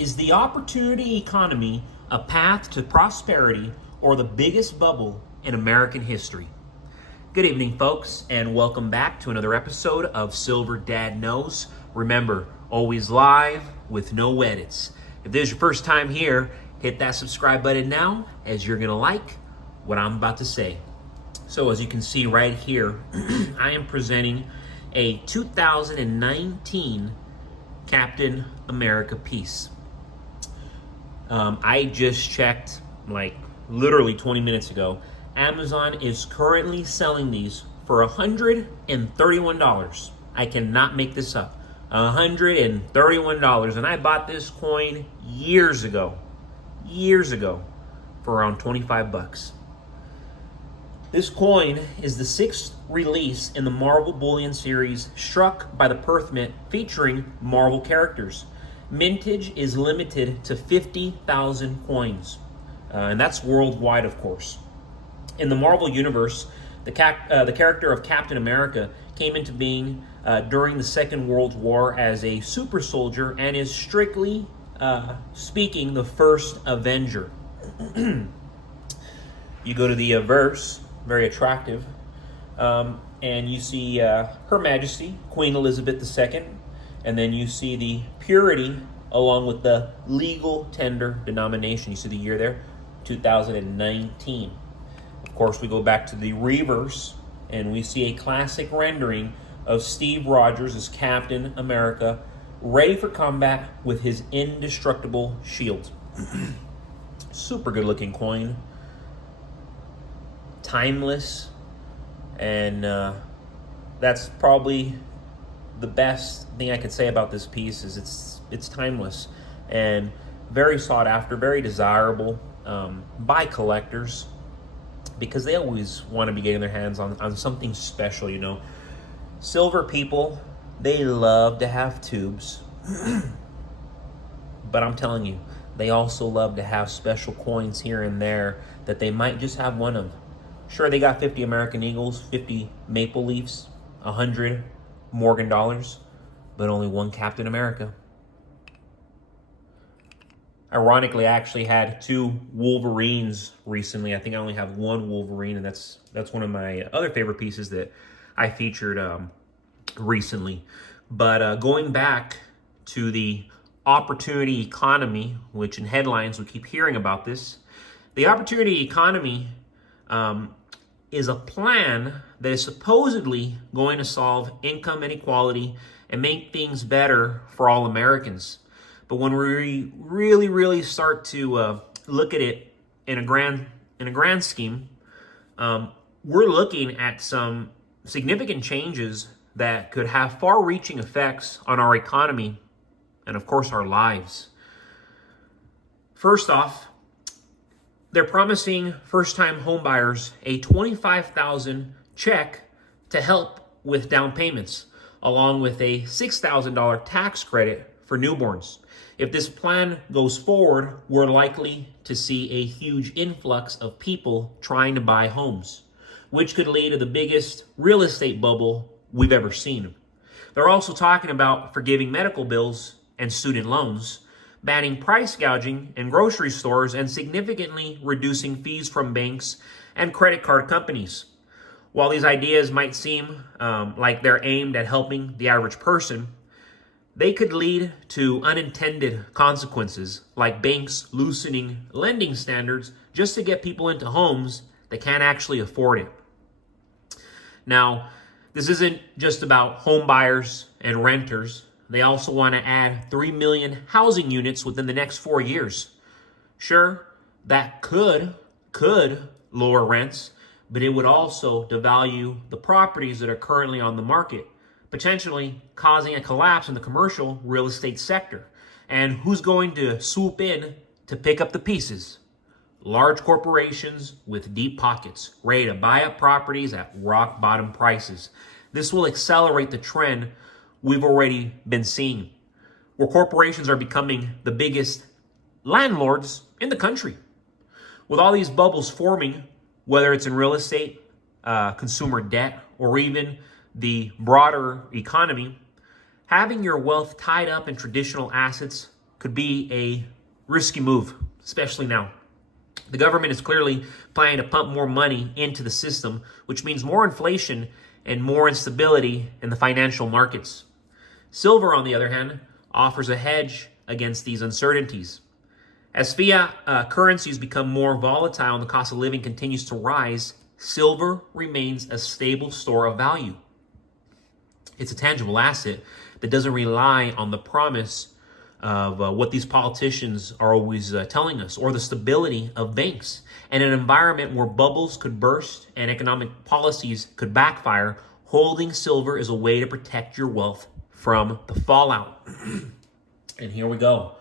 Is the opportunity economy a path to prosperity or the biggest bubble in American history? Good evening, folks, and welcome back to another episode of Silver Dad Knows. Remember, always live with no edits. If this is your first time here, hit that subscribe button now, as you're going to like what I'm about to say. So as you can see right here, I am presenting a 2019 Captain America piece. I just checked like literally 20 minutes ago. Amazon is currently selling these for $131. I cannot make this up. $131. And I bought this coin years ago, for around 25 bucks. This coin is the 6th release in the Marvel Bullion series, Struck by the Perth Mint, featuring Marvel characters. Mintage is limited to 50,000 coins, and that's worldwide, of course. In the Marvel Universe, the character of Captain America came into being during the Second World War as a super soldier and is strictly speaking the first Avenger. You go to the verse, very attractive, and you see Her Majesty, Queen Elizabeth II, and then you see the purity along with the legal tender denomination. You see the year there, 2019. Of course, we go back to the reverse, and we see a classic rendering of Steve Rogers as Captain America, ready for combat with his indestructible shield. Super good looking coin. Timeless, and that's probably the best thing I could say about this piece is it's timeless and very sought after, very desirable by collectors, because they always want to be getting their hands on something special, you know. Silver people, they love to have tubes, but I'm telling you, they also love to have special coins here and there that they might just have one of. Sure, they got 50 American Eagles, 50 Maple Leafs, 100 Morgan dollars, but only one Captain America. Ironically, I actually had 2 Wolverines recently. I think I only have 1 Wolverine, and that's one of my other favorite pieces that I featured recently. But going back to the opportunity economy, which in headlines we keep hearing about this, the opportunity economy is a plan that is supposedly going to solve income inequality and make things better for all Americans. But when we really start to look at it in a grand scheme, we're looking at some significant changes that could have far-reaching effects on our economy and, of course, our lives. First off, they're promising first-time homebuyers a $25,000 check to help with down payments, along with a $6,000 tax credit for newborns. If this plan goes forward, we're likely to see a huge influx of people trying to buy homes, which could lead to the biggest real estate bubble we've ever seen. They're also talking about forgiving medical bills and student loans, banning price gouging in grocery stores, and significantly reducing fees from banks and credit card companies. While these ideas might seem like they're aimed at helping the average person, they could lead to unintended consequences, like banks loosening lending standards just to get people into homes that can't actually afford it. Now, this isn't just about home buyers and renters. They also want to add 3 million housing units within the next 4 years. Sure, that could lower rents, but it would also devalue the properties that are currently on the market, potentially causing a collapse in the commercial real estate sector. And who's going to swoop in to pick up the pieces? Large corporations with deep pockets, ready to buy up properties at rock bottom prices. This will accelerate the trend we've already been seeing, where corporations are becoming the biggest landlords in the country. With all these bubbles forming, whether it's in real estate, consumer debt, or even the broader economy, having your wealth tied up in traditional assets could be a risky move, especially now. The government is clearly planning to pump more money into the system, which means more inflation and more instability in the financial markets. Silver, on the other hand, offers a hedge against these uncertainties. As fiat currencies become more volatile and the cost of living continues to rise, silver remains a stable store of value. It's a tangible asset that doesn't rely on the promise of what these politicians are always telling us, or the stability of banks. In an environment where bubbles could burst and economic policies could backfire, holding silver is a way to protect your wealth from the fallout. And here we go.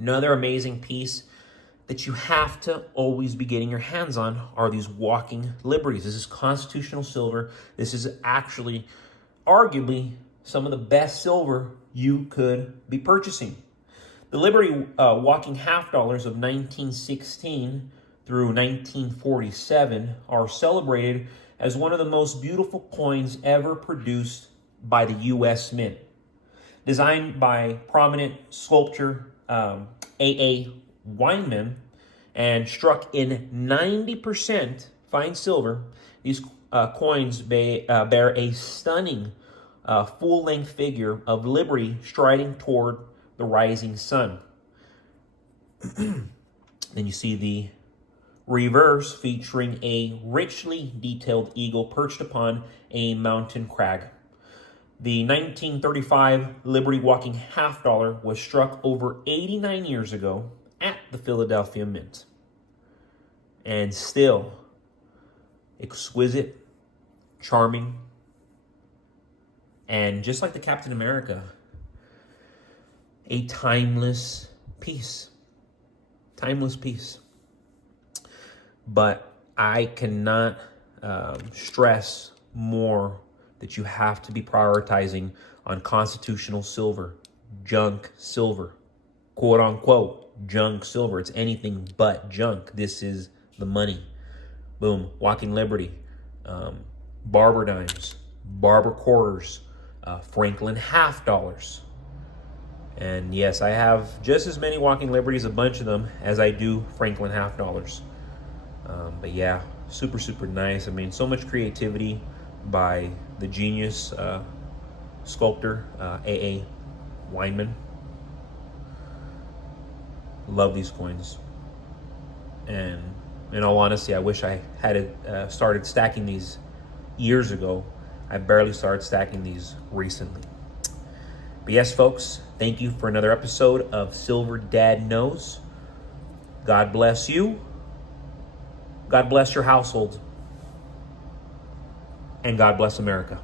Another amazing piece that you have to always be getting your hands on are these walking liberties. This is constitutional silver. This is actually, arguably, some of the best silver you could be purchasing. The Liberty walking half dollars of 1916 through 1947 are celebrated as one of the most beautiful coins ever produced by the U.S. Mint. Designed by prominent sculptor A.A. Weinman and struck in 90% fine silver, these coins bear a stunning full-length figure of Liberty striding toward the rising sun. Then you see the reverse featuring a richly detailed eagle perched upon a mountain crag. The 1935 Liberty walking half dollar was struck over 89 years ago at the Philadelphia Mint. And still exquisite, charming, and just like the Captain America, a timeless piece. Timeless piece. But I cannot stress more that you have to be prioritizing on constitutional silver, junk silver, quote unquote, junk silver. It's anything but junk. This is the money. Boom. Walking Liberty, Barber dimes, Barber quarters, Franklin half dollars. And yes, I have just as many Walking Liberties, a bunch of them, as I do Franklin half dollars. But yeah, super, super nice. I mean, so much creativity by the genius sculptor, A.A. Weinman. Love these coins. And in all honesty, I wish I had started stacking these years ago. I barely started stacking these recently. But yes, folks, thank you for another episode of Silver Dad Knows. God bless you. God bless your household. And God bless America.